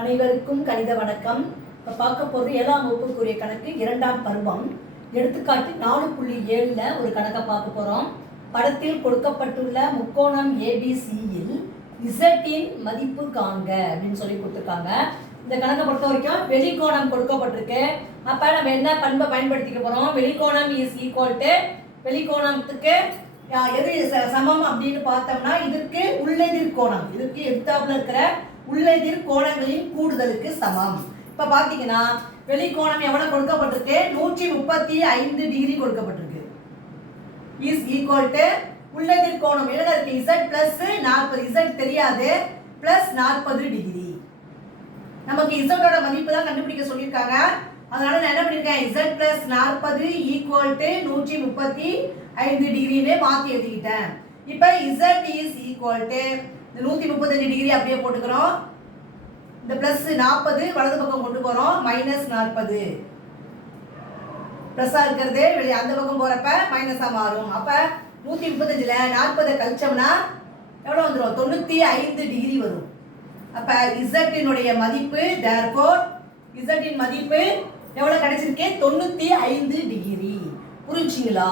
அனைவருக்கும் கணித வணக்கம். இப்போ பார்க்க போகிறது 7ஆம் வகுப்புக்குரிய கணக்கு 2ஆம் பருவம். எடுத்துக்காட்டு 4.7ல் ஒரு கணக்கை பார்க்க போகிறோம். படத்தில் கொடுக்கப்பட்டுள்ள முக்கோணம் ஏபிசியில் இசட்டின் மதிப்பு காண்க அப்படின்னு சொல்லி கொடுத்துருக்காங்க. இந்த கணக்கை பொறுத்த வரைக்கும் வெளிக்கோணம் கொடுக்கப்பட்டிருக்கு. அப்போ நம்ம என்ன பண்பை பயன்படுத்திக்க போகிறோம்? வெளிக்கோணம் இஸ் ஈக்குவல் டு வெளிக்கோணத்துக்கு எது சமம் அப்படின்னு பார்த்தோம்னா இதற்கு உள்ளெதிர் கோணம், இதற்கு எதிர்த்தாப்புல இருக்கிற உள்ளெதிர் கோணங்களின் கூடுதலுக்கு சமம். இப்ப பாத்தீங்கன்னா வெளிக்கோணம் எவ்வளவு கொடுக்கப்பட்டிருக்கு? 135 டிகிரி கொடுக்கப்பட்டிருக்கு. இஸ் ஈக்குவல் டு உள்ளெதிர் கோணம் என்ன இருக்கு? z plus 40. z தெரியாது, பிளஸ் 40 டிகிரி. நமக்கு z ஓட மதிப்பு தான் கண்டுபிடிக்க சொல்லியிருக்காங்க. அதனால நான் என்ன பண்ணிருக்கேன்? z பிளஸ் 40 ஈக்குவல் டு 135 டிகிரினே மாத்தி எழுதிக்கிட்டேன். இப்ப z is equal to 135 degree அப்படியே போட்டுக்கிறோம். இந்த பிளஸ் 40 வலது பக்கம் கொண்டு போறோம், மைனஸ் 40. பிளஸ்ஸா இருக்கிறது அந்த பக்கம் போறப்ப மைனஸா மாறும். அப்ப 135ல 40 கழிச்சோம்னா எவ்வளவு வந்துடும்? 95 டிகிரி வரும். அப்ப z இனுடைய மதிப்பு therefore z இன் மதிப்பு எவ்வளவு கிடைச்சிருக்கு? 95 டிகிரி. புரிஞ்சுங்களா?